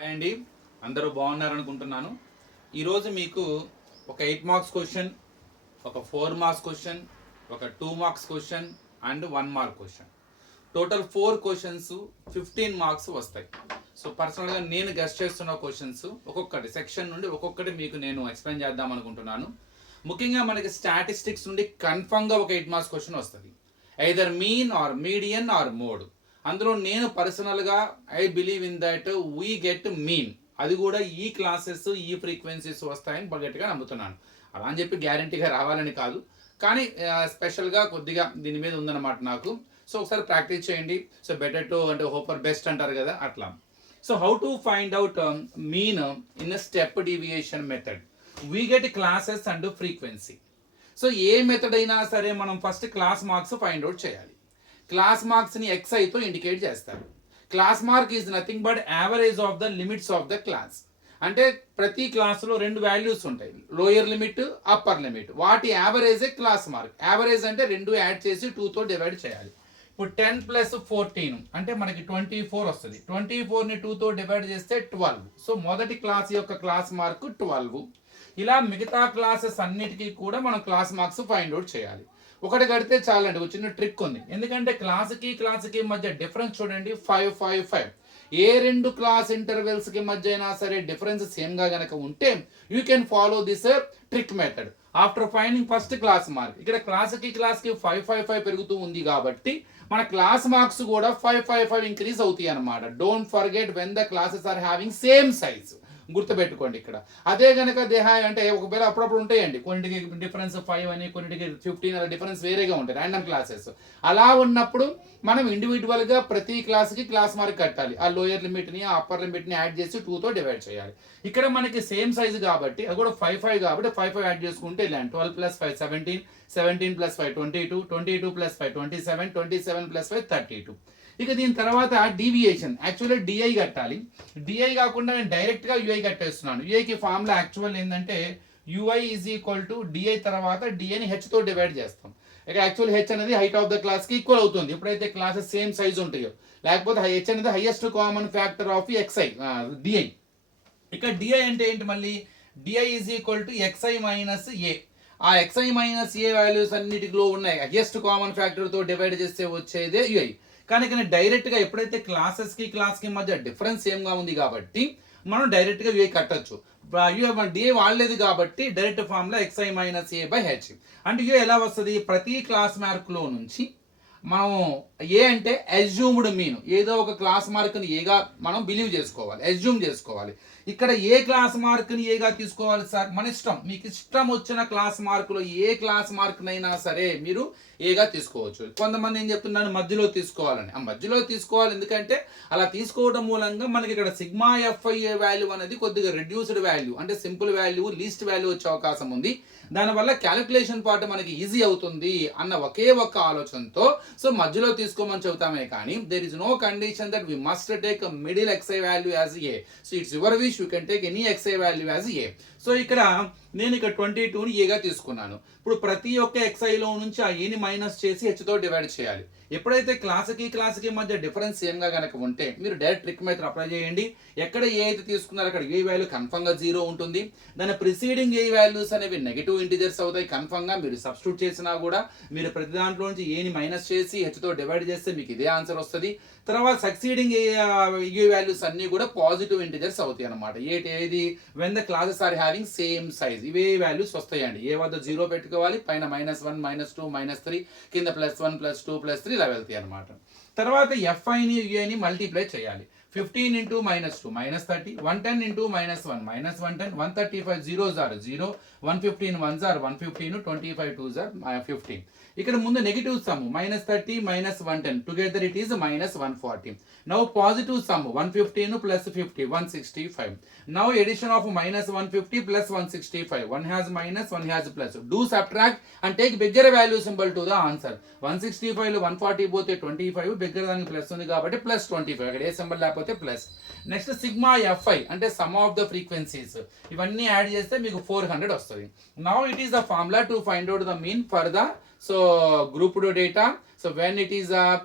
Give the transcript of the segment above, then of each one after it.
Hi అండి, అందరూ బాగున్నారనుకుంటున్నాను. ఈరోజు మీకు ఒక 8 మార్క్స్ క్వశ్చన్, ఒక 4 మార్క్స్ క్వశ్చన్, ఒక 2 marks question and 1 mark question, total 4 questions 15 marks వస్తాయి. సో పర్సనల్గా నేను గెస్ట్ చేస్తున్న క్వశ్చన్స్ ఒక్కొక్కటి సెక్షన్ నుండి ఒక్కొక్కటి మీకు నేను ఎక్స్ప్లెయిన్ చేద్దాం అనుకుంటున్నాను. ముఖ్యంగా మనకి స్టాటిస్టిక్స్ నుండి కన్ఫర్మ్గా ఒక 8 మార్క్స్ క్వశ్చన్ వస్తుంది, either mean or median or mode. అందులో నేను పర్సనల్గా I believe in that we get mean, అది కూడా ఈ క్లాసెస్ ఈ ఫ్రీక్వెన్సీస్ వస్తాయని గట్టిగా నమ్ముతున్నాను. అలా అని చెప్పి గ్యారంటీగా రావాలని కాదు, కానీ స్పెషల్గా కొద్దిగా దీని మీద ఉందన్నమాట నాకు. సో ఒకసారి ప్రాక్టీస్ చేయండి. సో బెటర్ టు అంటే హోపర్ బెస్ట్ అంటారు కదా, అట్లా. So how to find out mean in a step deviation method, we get classes and frequency. So A method అయినా సరే మనం first class marks find out చేయాలి. క్లాస్ మార్క్స్ని XIతో ఇండికేట్ చేస్తారు. Class mark is nothing but average of the limits of the class. అంటే ప్రతి క్లాసులో 2 values ఉంటాయి, lower limit, upper limit. వాటి యావరేజే క్లాస్ మార్క్. యావరేజ్ అంటే 2 యాడ్ చేసి 2తో డివైడ్ చేయాలి. ఇప్పుడు 10 + 14 అంటే మనకి 24 వస్తుంది. 24ని 2తో డివైడ్ చేస్తే 12. సో మొదటి క్లాస్ యొక్క క్లాస్ మార్క్ 12. ఇలా మిగతా క్లాసెస్ అన్నిటికీ కూడా మనం క్లాస్ మార్క్స్ ఫైండ్ అవుట్ చేయాలి. ఒకటి కడితే చాలండి, ఒక చిన్న ట్రిక్ ఉంది. ఎందుకంటే క్లాస్కి మధ్య డిఫరెన్స్ చూడండి, 5 5 5. ఏ 2 క్లాస్ ఇంటర్వెల్స్కి మధ్య అయినా సరే డిఫరెన్స్ సేమ్గా కనుక ఉంటే you can follow this trick method after finding first class mark. ఇక్కడ క్లాస్కి 5 5 5 పెరుగుతూ ఉంది కాబట్టి మన క్లాస్ మార్క్స్ కూడా 5 5 5 ఇంక్రీజ్ అవుతాయి అనమాట. Don't forget when the classes are having same size. గుర్తుపెట్టుకోండి ఇక్కడ. అదే కనుక అంటే ఒకవేళ అప్పుడప్పుడు ఉంటాయండి, కొన్నిటికి డిఫరెన్స్ 5 అని, కొన్నిటికి 15 అలా డిఫరెన్స్ వేరేగా ఉంటాయి ర్యాండమ్ క్లాసెస్. అలా ఉన్నప్పుడు మనం ఇండివిజువల్గా ప్రతి క్లాస్కి క్లాస్ మార్క్ కట్టాలి. ఆ లోయర్ లిమిట్ని ఆ అప్పర్ లిమిట్ని యాడ్ చేసి 2తో డివైడ్ చేయాలి. ఇక్కడ మనకి సేమ్ సైజు కాబట్టి అది కూడా 5 5 కాబట్టి 5 5 యాడ్ చేసుకుంటే ఇలా 12 + 5 17, 17 + 5 22, 22 + 5 27, 27 + 5 32. ఇక దీని తర్వాత డీవియేషన్. యాక్చువల్గా డిఐ కట్టాలి. డిఐ కాకుండా నేను డైరెక్ట్గా యుఐ కట్టేస్తున్నాను. యుఐకి ఫార్ములా యాక్చువల్ ఏంటంటే యుఐ = డిఐ తర్వాత డిఐని హెచ్తో డివైడ్ చేస్తాం. ఇక యాక్చువల్ హెచ్ అనేది హైట్ ఆఫ్ ద క్లాస్కి ఈక్వల్ అవుతుంది ఎప్పుడైతే క్లాసెస్ సేమ్ సైజ్ ఉంటాయో. లేకపోతే హెచ్ అనేది highest common factor of XI DI. ఇక డిఐ అంటే ఏంటి, మళ్ళీ డిఐ XI - A. ఆ XI - A వాల్యూస్ అన్నిటిలో ఉన్నాయి హైయెస్ట్ కామన్ ఫ్యాక్టర్తో డివైడ్ చేస్తే వచ్చేదే యుఐ. కానీ డైరెక్ట్గా ఎప్పుడైతే క్లాస్కి మధ్య డిఫరెన్స్ సేమ్గా ఉంది కాబట్టి మనం డైరెక్ట్గా యుఐ కట్టచ్చు. డిఐ వాడలేదు కాబట్టి డైరెక్ట్ ఫార్ములా XI - A/H. అంటే యుఐ ఎలా వస్తుంది, ప్రతి క్లాస్ మార్క్లో నుంచి మనం ఏ అంటే అజ్యూమ్డ్ మీన్, ఏదో ఒక క్లాస్ మార్క్ని ఏగా మనం బిలీవ్ చేసుకోవాలి, అజ్యూమ్ చేసుకోవాలి. ఇక్కడ ఏ క్లాస్ మార్క్ని ఏగా తీసుకోవాలి సార్, మన ఇష్టం. మీకు ఇష్టం వచ్చిన క్లాస్ మార్కులో ఏ క్లాస్ మార్క్నైనా సరే మీరు ఏగా తీసుకోవచ్చు. కొంతమంది ఏం చెప్తున్నాను, మధ్యలో తీసుకోవాలని. ఆ మధ్యలో తీసుకోవాలి, ఎందుకంటే అలా తీసుకోవడం మూలంగా మనకి ఇక్కడ σFIA వాల్యూ అనేది కొద్దిగా రెడ్యూస్డ్ వాల్యూ, అంటే సింపుల్ వాల్యూ, లీస్ట్ వాల్యూ వచ్చే అవకాశం ఉంది. దానివల్ల క్యాలిక్యులేషన్ పార్ట్ మనకి ఈజీ అవుతుంది అన్న ఒకే ఒక్క ఆలోచనతో సో మధ్యలో తీసుకోమని చెబుతామే కానీ there is no condition that we must take middle XI value as A. So it's your wish, you can take any XI value as A. సో ఇక్కడ నేను ఇక్కడ 22ని ఏగా తీసుకున్నాను. ఇప్పుడు ప్రతి ఒక్క XIలో నుంచి ఆ ఏని మైనస్ చేసి హెచ్తో డివైడ్ చేయాలి. ఎప్పుడైతే క్లాస్కి మధ్య డిఫరెన్స్ సేమ్గా కనుక ఉంటే మీరు డైరెక్ట్ ట్రిక్ మెథడ్ అప్లై చేయండి. ఎక్కడ ఏ అయితే తీసుకున్నారో అక్కడ ఏ వాల్యూ కన్ఫర్మ్గా 0 ఉంటుంది. దాని ప్రిసీడింగ్ ఏ వాల్యూస్ అనేవి నెగిటివ్ ఇంటిజర్స్ అవుతాయి కన్ఫర్మ్గా. మీరు సబ్స్టిట్యూట్ చేసినా కూడా మీరు ప్రతి దాంట్లో నుంచి ఏని మైనస్ చేసి హెచ్తో డివైడ్ చేస్తే మీకు ఇదే ఆన్సర్ వస్తుంది. తర్వాత సక్సీడింగ్ ఏ వాల్యూస్ అన్నీ కూడా పాజిటివ్ ఇంటిజర్స్ అవుతాయి అనమాట. ఏది when the classes are having same size, ఇవే వాల్యూస్ వస్తాయండి. ఏ వద్ద 0 పెట్టుకోవాలి, పైన -1 -2 -3, కింద +1 +2 +3 ఇలా వెళ్తాయి అనమాట. తర్వాత FIని యుఐని మల్టిప్లై చేయాలి. 15 × -2 -30, 110 × -1 -110, 135 0s are 0, 115 1s are 115, 25 2s are 15. ఇక్కడ ముందు negative sum -30 -110 together it is -140. Now positive sum 115 + 50 165. Now addition of -150 + 165. One has minus, one has plus. Do subtract and take bigger value symbol to the answer. 165లో 140 పోతే 25, బిగ్గర దానికి plus ఉంది కాబట్టి +25. అక్కడ ఏ symbol లేకపోతే plus. Next σFI అంటే some of the frequencies. ఇవన్నీ add చేస్తే మీకు 400 వస్తుంది. Now it is the formula to find out the mean for the grouped data. So when it is a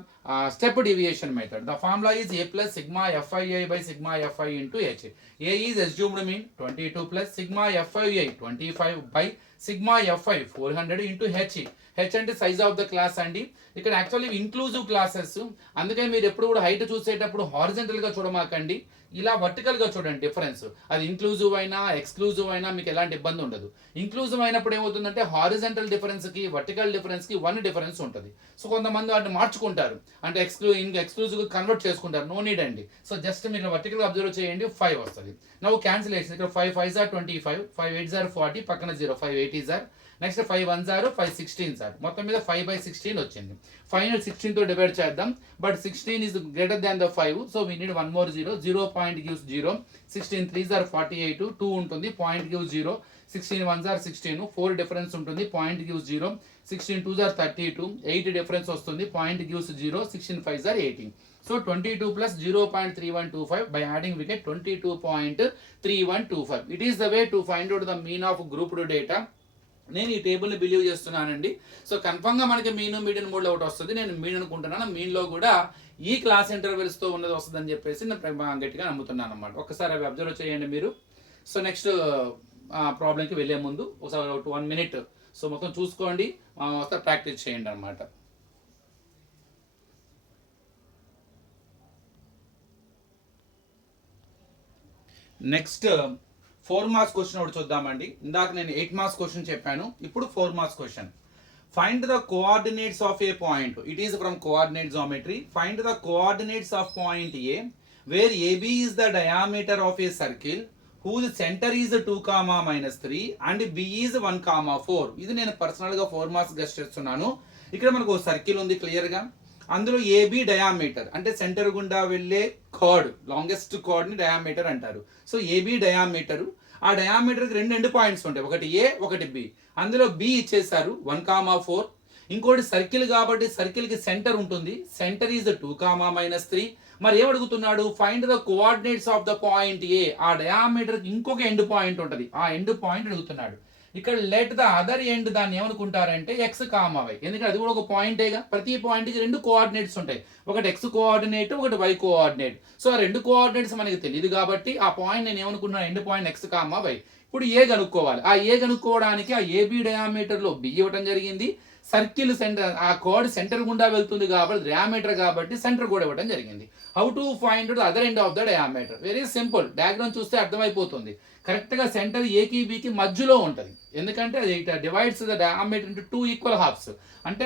step deviation method, the formula is a plus sigma FII by sigma FI into H. A is assumed mean 22 plus sigma FII 25 by sigma FI 400 into H. H అంటే size of the class అండి. ఇక్కడ actually inclusive classes, అందుకని మీరు ఎప్పుడు కూడా height చూసేటప్పుడు horizontal గా చూడమాకండి, ఇలా వర్టికల్ గా చూడండి. డిఫరెన్స్ అది ఇంక్లూజివ్ అయినా ఎక్స్క్లూజివ్ అయినా మీకు ఎలాంటి ఇబ్బంది ఉండదు. ఇంక్లూజివ్ అయినప్పుడు ఏమవుతుందంటే హారిజెంటల్ డిఫరెన్స్ కి వర్టికల్ డిఫరెన్స్ కి 1 డిఫరెన్స్ ఉంటుంది. సో కొంతమంది వాటిని మార్చుకుంటారు, అంటే ఎక్స్క్లూజివ్ కన్వర్ట్ చేసుకుంటారు. నో నీడ్ అండి. సో జస్ట్ మీరు వర్టికల్ అబ్జర్వ్ చేయండి, 5 వస్తుంది. నవ్వు క్యాన్సిలేషన్, ఇక్కడ 5 5s are 25, 5 8s are 40, పక్కన 0, 5 80s are, next 5 1s are 5 16s are, మొత్తం మీద 5/16 వచ్చింది. 5 16 తో డివైడ్ చేద్దాం, but 16 is greater than the 5, so we need one more 0. 0 point gives 0. 16 3s are 48, 2 ఉంటుంది, point gives 0. 16 1s are 16, 4 difference ఉంటుంది, point gives 0. 16 2s are 32, 8 difference వస్తుంది, point gives 0. 16 5s are 18. So 22 plus 0.3125, by adding we get 22.3125. It is the way to find out the mean of grouped data. నేను ఈ టేబుల్ని believe చేస్తున్నానండి. So కన్ఫర్మ్గా మనకి mean median మోడ్లో ఒకటి వస్తుంది, నేను మీన్ అనుకుంటున్నాను. మీన్లో కూడా ఈ క్లాస్ ఇంటర్వెల్స్తో ఉన్నది వస్తుందని చెప్పేసి నేను గట్టిగా నమ్ముతున్నాను అనమాట. ఒకసారి అవి అబ్జర్వ్ చేయండి మీరు. సో నెక్స్ట్ ప్రాబ్లంకి వెళ్ళే ముందు ఒకసారి 1 minute సో మొత్తం చూసుకోండి, ఒకసారి ప్రాక్టీస్ చేయండి అనమాట. నెక్స్ట్ 4 మార్క్స్ క్వశ్చన్ ఒకటి చూద్దామండి. ఇందాక నేను 8 మార్క్స్ క్వశ్చన్ చెప్పాను, ఇప్పుడు 4 marks question. Find the coordinates of a point. It is from coordinate geometry. Find the coordinates of point A where AB is the diameter of a circle whose center is 2, and b is 1, 4. ఇది నేను పర్సనల్గా 4 marks guest చేస్తున్నాను. ఇక్కడ మనకు circle ఉంది క్లియర్గా, అందులో AB diameter అంటే సెంటర్ గుండా వెళ్ళే కార్డ్, లాంగెస్ట్ కార్డ్ని డయామీటర్ అంటారు. సో ఏబి డయామీటర్, ఆ డయామీటర్కి 2 ఎండ్ పాయింట్స్ ఉంటాయి, ఒకటి ఏ ఒకటి బి. అందులో బి ఇచ్చేసారు 1, 4. ఇంకోటి సర్కిల్ కాబట్టి సర్కిల్కి సెంటర్ ఉంటుంది, సెంటర్ ఈజ్ 2, -3. మరి ఏమడుగుతున్నాడు? Find the coordinates of the point A. ఆ డయామీటర్కి ఇంకొక ఎండ్ పాయింట్ ఉంటుంది, ఆ ఎండ్ పాయింట్ అడుగుతున్నాడు. ఇక్కడ లెట్ ద అదర్ ఎండ్ దాన్ని ఏమనుకుంటారంటే X, Y. ఎందుకంటే అది కూడా ఒక పాయింటేగా. ప్రతి పాయింట్కి 2 కోఆర్డినేట్స్ ఉంటాయి, ఒకటి X కోఆర్డినేట్, ఒకటి Y కోఆర్డినేట్. సో ఆ 2 కోఆర్డినేట్స్ మనకి తెలియదు కాబట్టి ఆ పాయింట్ నేను ఏమనుకున్నాను, ఎండ్ పాయింట్ X, Y. ఇప్పుడు ఏ కనుక్కోవాలి. ఆ ఏ కనుక్కోవడానికి ఆ ఏబి డయామీటర్లో బి ఇవ్వడం జరిగింది. సర్కిల్ సెంటర్, ఆ కోడ్ సెంటర్ గుండా వెళ్తుంది కాబట్టి డయామీటర్ కాబట్టి సెంటర్ కూడా ఇవ్వడం జరిగింది. How to find the other end of the diameter? Very simple, diagram చూస్తే అర్థమైపోతుంది. కరెక్ట్గా సెంటర్ ఏకి బికి మధ్యలో ఉంటుంది, ఎందుకంటే అది divides the diameter into 2 equal halves. అంటే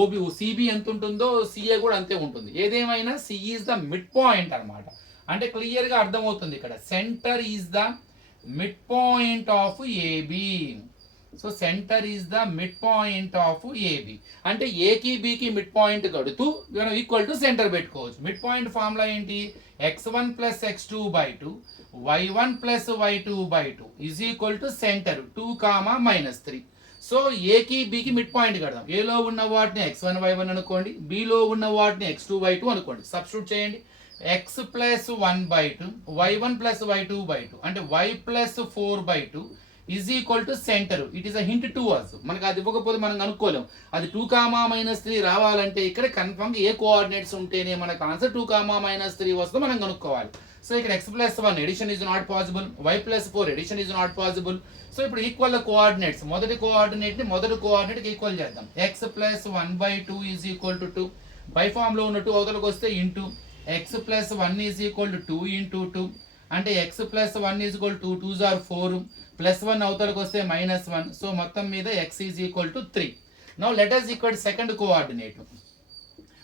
ఓబి సిబి ఎంత ఉంటుందో సిఏ కూడా అంతే ఉంటుంది. ఏదేమైనా C is the mid point అనమాట. అంటే క్లియర్గా అర్థమవుతుంది ఇక్కడ centre is the mid point of AB. So centre is the mid point of AB. అంటే ఏకి బికి మిడ్ పాయింట్ కడుతూ మనం ఈక్వల్ టు సెంటర్ పెట్టుకోవచ్చు. మిడ్ పాయింట్ ఫార్ములా ఏంటి? x1 + x2/2 y1 + y2/2 is equal to centre 2, -3. So ఏకి బికి mid point కడదాం. ఏలో ఉన్న వాటిని x1 y1 అనుకోండి, బిలో ఉన్న వాటిని x2 y2 అనుకోండి. సబ్స్టిట్యూట్ చేయండి. x + 1/2 y1 + y2/2 అంటే y + 4/2 is equal to centre. It is a hint to us. మనకి అది ఇవ్వకపోతే మనం అనుకోలేం. అది 2, -3 రావాలంటే ఇక్కడ కన్ఫర్మ్ ఏ కోఆర్డినేట్స్ ఉంటేనే మనకు ఆన్సర్ 2, -3 వస్తుందో మనం కనుక్కోవాలి. సో ఇక్కడ x + 1 edition is not possible, y + 4 edition is not possible. So ఇప్పుడు ఈక్వల్ కోఆర్డినేట్స్, మొదటి కోఆర్డినేట్ని మొదటి కోఆర్డినేట్కి ఈక్వల్ చేద్దాం. x + 1/2 is equal to 2. By ఫామ్లో ఉన్న 2 అవతలకు వస్తే into x + 1 is equal to 2 × 2 అంటే x + 1 is equal to 2 2s are 4 +1 అవతలకు వస్తే -1. సో మొత్తం మీద x is equal to 3. Now let us equal second coordinate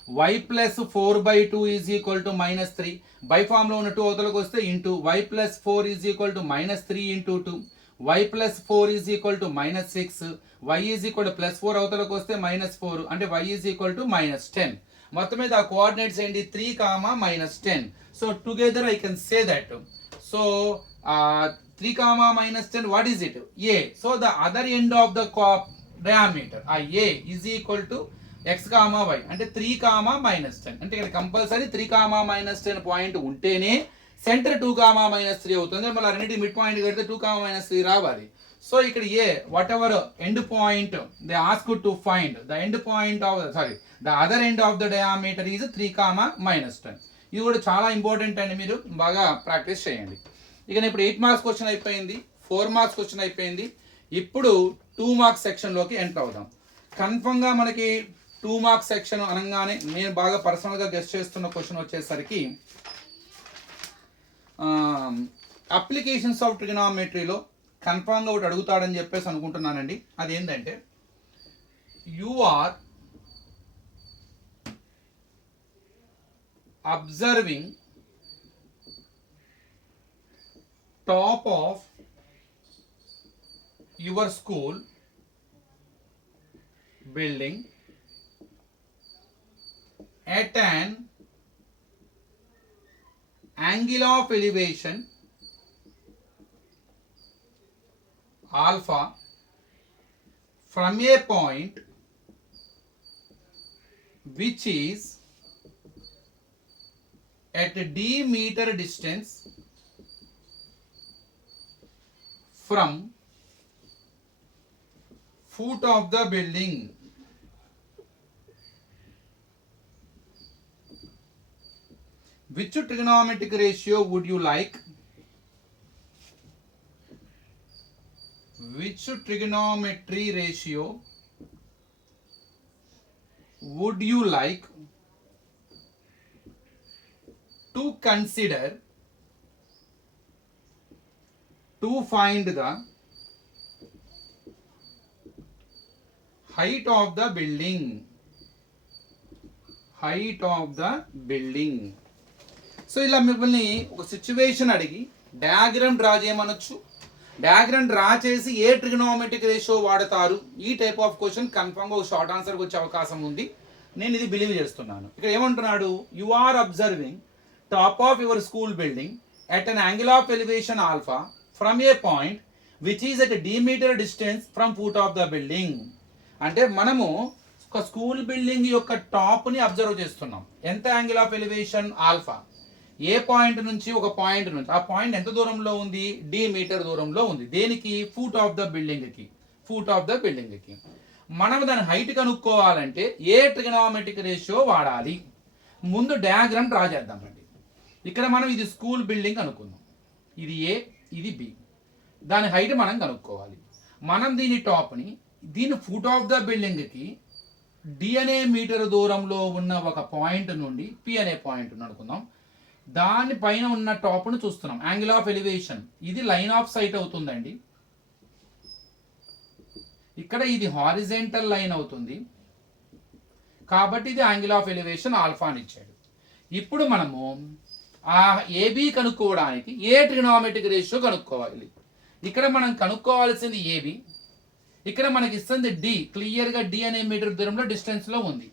y + 4/2 is equal to -3. By ఫామ్లో ఉన్న 2 అవతలకు వస్తే into y + 4 is equal to -3 × 2. y + 4 is equal to -6. y is equal to +4 అవతలకు వస్తే -4 అంటే y ఈజ్ ఈక్వల్ టు -10. మొత్తం మీద ఆ కోఆర్డినేట్స్ ఏంటి? 3, -10. So together I can say that. So 3, -10 what is it? A. So the other end of the diameter a is equal to x, y అంటే 3, -10 అంటే ఇక్కడ కంపల్సరీ 3, -10 పాయింట్ ఉంటేనే centre 2, -3 అవుతుంది. మళ్ళీ రెండింటి మిడ్ పాయింట్ కడితే 2, -3 రావాలి. సో ఇక్కడ A whatever end point they ask to find the end point of the other end of the diameter is 3, ఇది కూడా చాలా ఇంపార్టెంట్ అండి, మీరు బాగా ప్రాక్టీస్ చేయండి. ఇక ఇప్పుడు 8 మార్క్స్ క్వశ్చన్ అయిపోయింది, 4 మార్క్స్ క్వశ్చన్ అయిపోయింది. ఇప్పుడు 2 మార్క్స్ సెక్షన్లోకి ఎంటర్ అవుదాం. కన్ఫర్మ్గా మనకి 2 మార్క్స్ సెక్షన్ అనగానే నేను బాగా పర్సనల్గా గెస్ట్ చేస్తున్న క్వశ్చన్ వచ్చేసరికి అప్లికేషన్స్ ఆఫ్ ట్రిగనామెట్రీలో కన్ఫర్మ్గా ఒకటి అడుగుతాడని చెప్పేసి అనుకుంటున్నానండి. అదేంటంటే you are observing top of your school building at an angle of elevation alpha from a point which is at d meter distance from foot of the building. Which trigonometric ratio would you like? Which trigonometry ratio would you like to consider to find the height of the building? Height of the building. So ఇలా మిమ్మల్ని ఒక situation అడిగి diagram draw చేయమనొచ్చు. Diagram draw చేసి ఏ trigonometric ratio వాడతారు, ఈ type of question కన్ఫర్మ్గా ఒక short ఆన్సర్కి వచ్చే అవకాశం ఉంది. నేను ఇది బిలీవ్ చేస్తున్నాను. ఇక్కడ ఏమంటున్నాడు, you are observing top of your school building at an angle of elevation alpha from a point which is at D metre distance from foot of the building. అంటే మనము ఒక స్కూల్ బిల్డింగ్ యొక్క టాప్ని observe చేస్తున్నాం. ఎంత angle of elevation? Alpha. A point నుంచి ఒక point నుంచి, ఆ పాయింట్ ఎంత దూరంలో ఉంది? డి మీటర్ దూరంలో ఉంది. దేనికి? ఫుట్ ఆఫ్ ద బిల్డింగ్కి. ఫుట్ ఆఫ్ ద బిల్డింగ్కి. మనం దాని హైట్ కనుక్కోవాలంటే ఏ ట్రిగనోమెట్రిక్ రేషియో వాడాలి? ముందు డయాగ్రామ్ డ్రా చేద్దామండి. ఇక్కడ మనం ఇది స్కూల్ బిల్డింగ్ అనుకుందాం, ఇది ఏ, ఇది బి. దాని హైట్ మనం కనుక్కోవాలి. మనం దీని టాప్ని, దీని ఫుట్ ఆఫ్ ద బిల్డింగ్కి డి అనే మీటర్ దూరంలో ఉన్న ఒక పాయింట్ నుండి పి అనే పాయింట్ అనుకుందాం, దానిపైన ఉన్న టాప్ను చూస్తున్నాం. యాంగిల్ ఆఫ్ ఎలివేషన్ ఇది లైన్ ఆఫ్ సైట్ అవుతుందండి. ఇక్కడ ఇది హారిజెంటల్ లైన్ అవుతుంది కాబట్టి ఇది యాంగిల్ ఆఫ్ ఎలివేషన్ ఆల్ఫా అని ఇచ్చాడు. ఇప్పుడు మనము ఆ ఏబి కనుక్కోవడానికి ఏ ట్రిగనోమెట్రిక్ రేషియో కనుక్కోవాలి. ఇక్కడ మనం కనుక్కోవాల్సింది ఏబి, ఇక్కడ మనకి ఇస్తుంది డి. క్లియర్గా డి అనే మీటర్ దూరంలో డిస్టెన్స్లో ఉంది.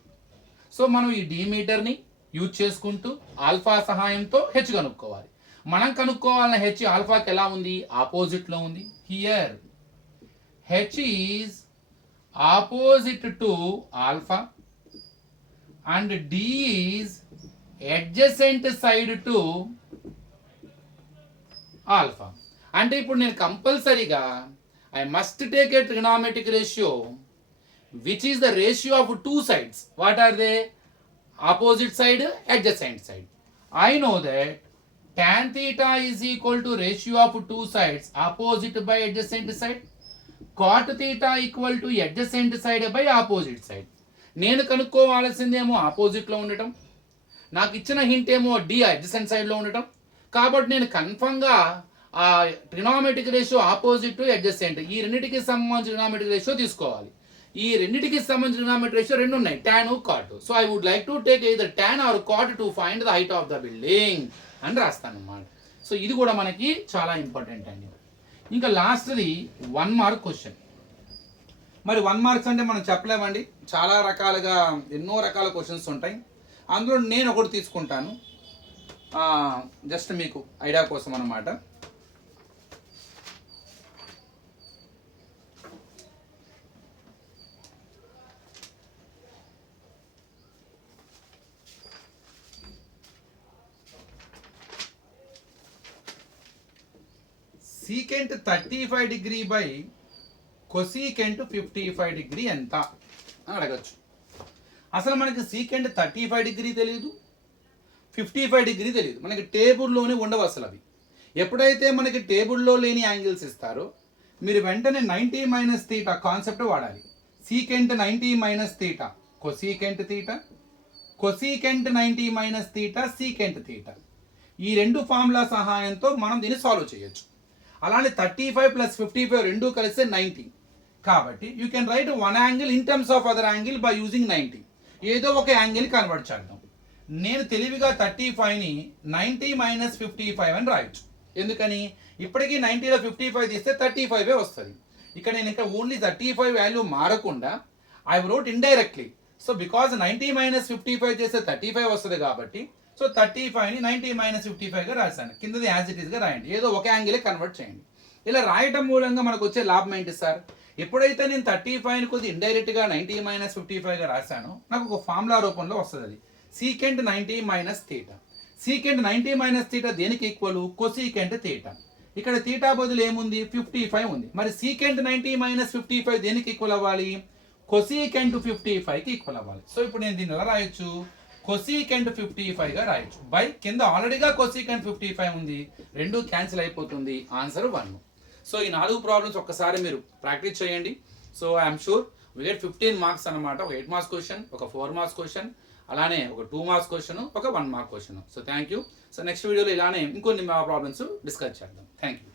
సో మనం ఈ డి మీటర్ని యూజ్ చేసుకుంటూ ఆల్ఫా సహాయంతో హెచ్ కనుక్కోవాలి. మనం కనుక్కోవాలన్న హెచ్ ఆల్ఫాకి ఎలా ఉంది? ఆపోజిట్లో ఉంది. Here H is opposite to alpha and D is adjacent side to alpha. అంటే ఇప్పుడు నేను కంపల్సరీగా I must take a trigonometric ratio which is the ratio of two sides. What are they? Opposite side, adjacent side. I know that tan theta is equal to ratio of two sides, opposite by adjacent side. Cot theta equal to adjacent side by opposite side. నేను కనుక్కోవాల్సిందేమో ఆపోజిట్లో ఉండటం, నాకు ఇచ్చిన hint ఏమో D adjacent సైడ్లో ఉండటం. కాబట్టి నేను కన్ఫర్మ్గా ఆ trigonometric ratio opposite to adjacent, ఈ రెండింటికి సంబంధించిన ట్రిగనోమెట్రిక్ రేషియో తీసుకోవాలి. ఈ రెండింటికి సంబంధించిన ట్రిగనోమెట్రిక్ రేషియో రెండు ఉన్నాయి, tan cot. So I would like to take either tan or cot to find the height of the building అని రాస్తాను అన్నమాట. సో ఇది కూడా మనకి చాలా ఇంపార్టెంట్ అండి. ఇంకా లాస్ట్ది 1 మార్క్ క్వశ్చన్. మరి 1 మార్క్స్ అంటే మనం చెప్పలేమండి, చాలా రకాలుగా ఎన్నో రకాల క్వశ్చన్స్ ఉంటాయి. అందులో నేను ఒకటి తీసుకుంటాను, జస్ట్ మీకు ఐడియా కోసం అన్నమాట. Secant 35 degree by cosecant 55 degree ఎంత అని అడగచ్చు. అసలు మనకి సీకెంట్ 35 డిగ్రీ తెలియదు, 55 డిగ్రీ తెలియదు. మనకి టేబుల్లోనే ఉండవు అసలు అవి. ఎప్పుడైతే మనకి టేబుల్లో లేని యాంగిల్స్ ఇస్తారో మీరు వెంటనే 90 మైనస్ తీటా కాన్సెప్ట్ వాడాలి. Secant 90 minus theta cosecant theta, cosecant 90 minus theta secant theta. ఈ రెండు ఫార్ములా సహాయంతో మనం దీన్ని సాల్వ్ చేయొచ్చు. అలానే 35 ప్లస్ 55 రెండు కలిస్తే 90. కాబట్టి you can write one angle in terms of other angle by using 90. ఏదో ఒక యాంగిల్ కన్వర్ట్ చేద్దాం. నేను తెలివిగా 35ని 90 మైనస్ 55 అని రాయొచ్చు. ఎందుకని ఇప్పటికీ 90లో 55 తీస్తే 35 వస్తుంది. ఇక్కడ నేను ఇంకా ఓన్లీ 35 వాల్యూ మారకుండా I wrote indirectly. So because 90 minus 55 చేస్తే 35 వస్తుంది కాబట్టి సో 35ని 90 మైనస్ 55గా రాశాను. కిందది యాజ్ ఇట్ ఈస్గా రాయండి. ఏదో ఒక యాంగిలే కన్వర్ట్ చేయండి. ఇలా రాయటం మూలంగా మనకు వచ్చే లాభం ఏంటి సార్? ఎప్పుడైతే నేను 35ని కొద్దిగా ఇండైరెక్ట్గా 90 మైనస్ 55గా రాశానో నాకు ఒక ఫార్ములా రూపంలో వస్తుంది. అది secant 90 minus theta. Secant 90 minus theta దేనికి ఈక్వల్? Cosecant theta. ఇక్కడ తీటా బదులు ఏముంది? 55 ఉంది. మరి సీకెంట్ 90 మైనస్ 55 దేనికి ఈక్వల్ అవ్వాలి? కొసీకెంట్ 55కి ఈక్వల్ అవ్వాలి. సో ఇప్పుడు నేను దీన్ని ఎలా రాయొచ్చు? కొసీకెంట్ 55గా రాయొచ్చు. బై కింద ఆల్రెడీగా కొసీకెంట్ 55 ఉంది, రెండు క్యాన్సిల్ అయిపోతుంది. ఆన్సర్ 1. సో ఈ 4 ప్రాబ్లమ్స్ ఒక్కసారి మీరు ప్రాక్టీస్ చేయండి. So I'm sure we get 15 marks అనమాట. ఒక 8 మార్క్స్ క్వశ్చన్, ఒక 4 మార్క్స్ క్వశ్చన్, అలానే ఒక 2 మార్క్స్ క్వశ్చన్, ఒక 1 mark question. So thank you. So next వీడియోలో ఇలానే ఇంకొన్ని ప్రాబ్లమ్స్ డిస్కస్ చేద్దాం. Thank you.